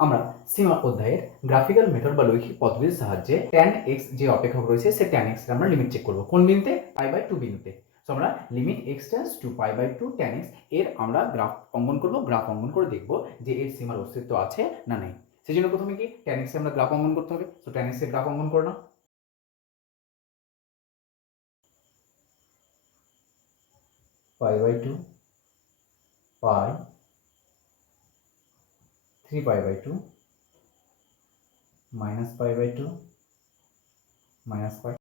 আমরা সীমা অধ্যায়ের graphical method বা লৈখিক পদ্ধতির সাহায্যে ট্যান এক্স যে অপেক্ষক রয়েছে সে ট্যান এক্স আমরা লিমিট চেক করব। কোন বিন্দুতে? পাই বাই টু বিন্দুতে। তো আমরা limit x tends to pi by two tan এক্সের আমরা গ্রাফ অঙ্কন করব গ্রাফ অঙ্কন করে দেখব যে এর সীমার অস্তিত্ব আছে না নেই। সেই জন্য প্রথমে কি ট্যান এক্সে আমরা গ্রাফ অঙ্কন করতে হবে? তো ট্যান এক্সের গ্রাফ অঙ্কন করে নাও। Pi by two pi three pi by two minus pi by two minus pi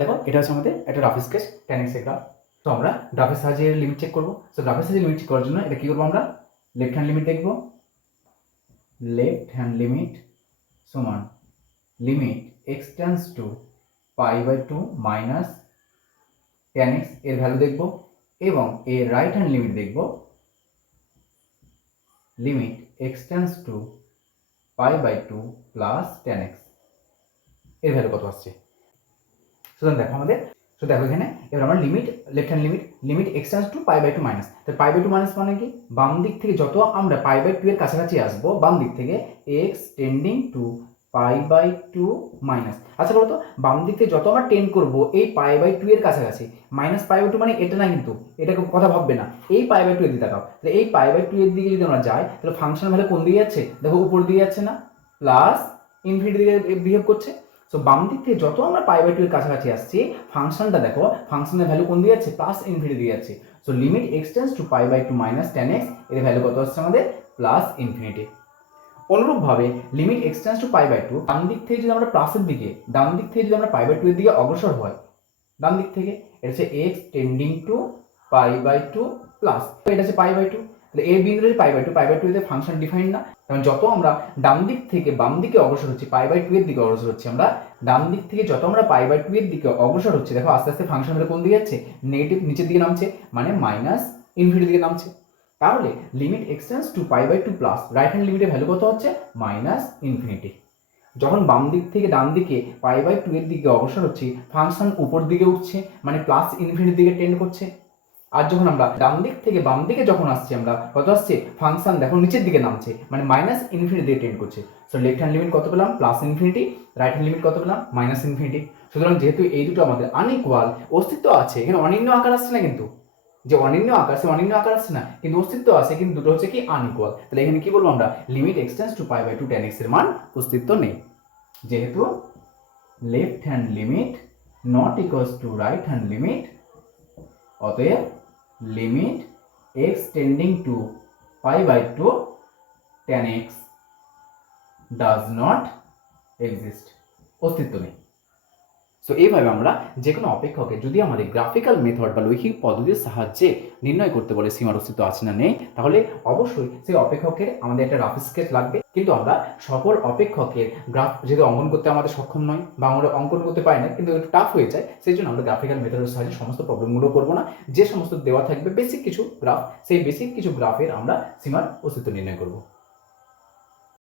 দেখো, এটা হচ্ছে আমাদের একটা rough sketch tan x graph তো আমরা গ্রাফের সাহায্যে লিমিট চেক করব। তো গ্রাফের সাহায্যে লিমিট চেক করার জন্য এটা কী করব আমরা? লেফট হ্যান্ড লিমিট দেখব। লেফট হ্যান্ড লিমিট সমান limit x to pi by two minus tan এক্সের ভ্যালু দেখব এবং এর রাইট হ্যান্ড লিমিট দেখব। Limit x to pi by two plus tan এক্সের ভ্যালু কত আসছে? সুতরাং দেখো আমাদের। তো দেখো এখানে, এবার আমার limit left hand limit limit x tends to pi by two minus তো পাই বাই টু মাইনাস মানে কি? বাম দিক থেকে যত আমরা পাই বাই টু এর কাছাকাছি আসব, বাম দিক থেকে x tending to pi by two minus. আচ্ছা বলতো, বাম দিক থেকে যত আমরা টেন করব, এই পাই বাই টু এর কাছাকাছি, মাইনাস পাই বাই টু মানে এটা না কিন্তু এটা কথা ভাববে না। এই পাই বাই টু এর দিকে তাকাও। তাহলে এই পাই বাই টু এর দিকে যদি আমরা যাই, তাহলে ফাংশন ভ্যালু কোন দিকে যাচ্ছে? দেখো, উপর দিকে যাচ্ছে না, প্লাস ইনফিনিটি দিকে বিহেভ করছে। সো, বাম দিক থেকে যত আমরা পাই বাই টু এর কাছাকাছি আসছি, ফাংশনটা দেখো, ফাংশনের ভ্যালু কোন দিকে যাচ্ছে? প্লাস ইনফিনিটি দিয়ে যাচ্ছে। So, limit x tends to pi by two minus tan x, এর ভ্যালু কত আসছে আমাদের? Plus infinity. অনুরূপভাবে limit x tends to pi by two ডান দিক থেকে যদি আমরা প্লাসের দিকে, ডান দিক থেকে যদি আমরা পাই বাই টু এর দিকে অগ্রসর হয়, ডান দিক থেকে, এটা হচ্ছে x tending to pi by two plus এটা হচ্ছে পাই বাই টু তাহলে এই বিন্দুতে pi by two pi by two এর ফাংশন ডিফাইন না, কারণ যত আমরা ডান দিক থেকে বাম দিকে অগ্রসর হচ্ছি পাই বাই টু এর দিকে অগ্রসর হচ্ছি আমরা, ডান দিক থেকে যত আমরা পাই বাই টু এর দিকে অগ্রসর হচ্ছে, দেখো আস্তে আস্তে ফাংশন কোন দিকে যাচ্ছে? নেগেটিভ নিচের দিকে নামছে মানে মাইনাস ইনফিনিটি দিকে নামছে। তাহলে limit x tends to pi by two plus right hand লিমিটের ভ্যালু কত হচ্ছে? মাইনাস ইনফিনিটি যখন বাম দিক থেকে ডান দিকে পাই বাই টু এর দিকে অগ্রসর হচ্ছে ফাংশন উপর দিকে উঠছে মানে প্লাস ইনফিনিটির দিকে টেন্ড করছে। আর যখন আমরা ডান দিক থেকে বাম দিকে যখন আসছি আমরা, কত আসছে? ফাংশন দেখো নিচের দিকে নামছে মানে মাইনাস ইনফিনিটি দিকে টেন্ড করছে। সো লেফট হ্যান্ড লিমিট কত পেলাম? Plus infinity right hand limit কত পেলাম? মাইনাস ইনফিনিটি সুতরাং যেহেতু এই দুটো আমাদের আনইকুয়াল অস্তিত্ব আছে, এখানে অনিন্য আকার আসছে না কিন্তু। যে অনিন্য আকার, সে অনিন্য আকার আসছে না কিন্তু অস্তিত্ব আছে, কিন্তু দুটো হচ্ছে কি আনইকুয়াল তাহলে এখানে কি বলব আমরা? Limit x tends to pi by two tan এক্সের মান অস্তিত্ব নেই। যেহেতু left hand limit not equals to right hand limit অতএব limit x tending to pi by two tan x does not exist অস্তিত্ব নেই। সো এইভাবে আমরা যে কোনো অপেক্ষকে যদি আমাদের গ্রাফিক্যাল মেথড বা লৈখিক পদ্ধতির সাহায্যে নির্ণয় করতে বলে সীমার অস্তিত্ব আছে না নেই, তাহলে অবশ্যই সেই অপেক্ষকের আমাদের একটা রাফ স্কেচ লাগবে। কিন্তু আমরা সকল অপেক্ষকের গ্রাফ যেহেতু অঙ্কন করতে আমাদের সক্ষম নয় বা আমরা অঙ্কন করতে পারি না, কিন্তু একটু টাফ হয়ে যায়, সেই জন্য আমরা গ্রাফিক্যাল মেথডের সাহায্যে সমস্ত প্রবলেমগুলো করব না। যে সমস্ত দেওয়া থাকবে বেসিক কিছু গ্রাফ সেই বেসিক কিছু গ্রাফের আমরা সীমার অস্তিত্ব নির্ণয় করব।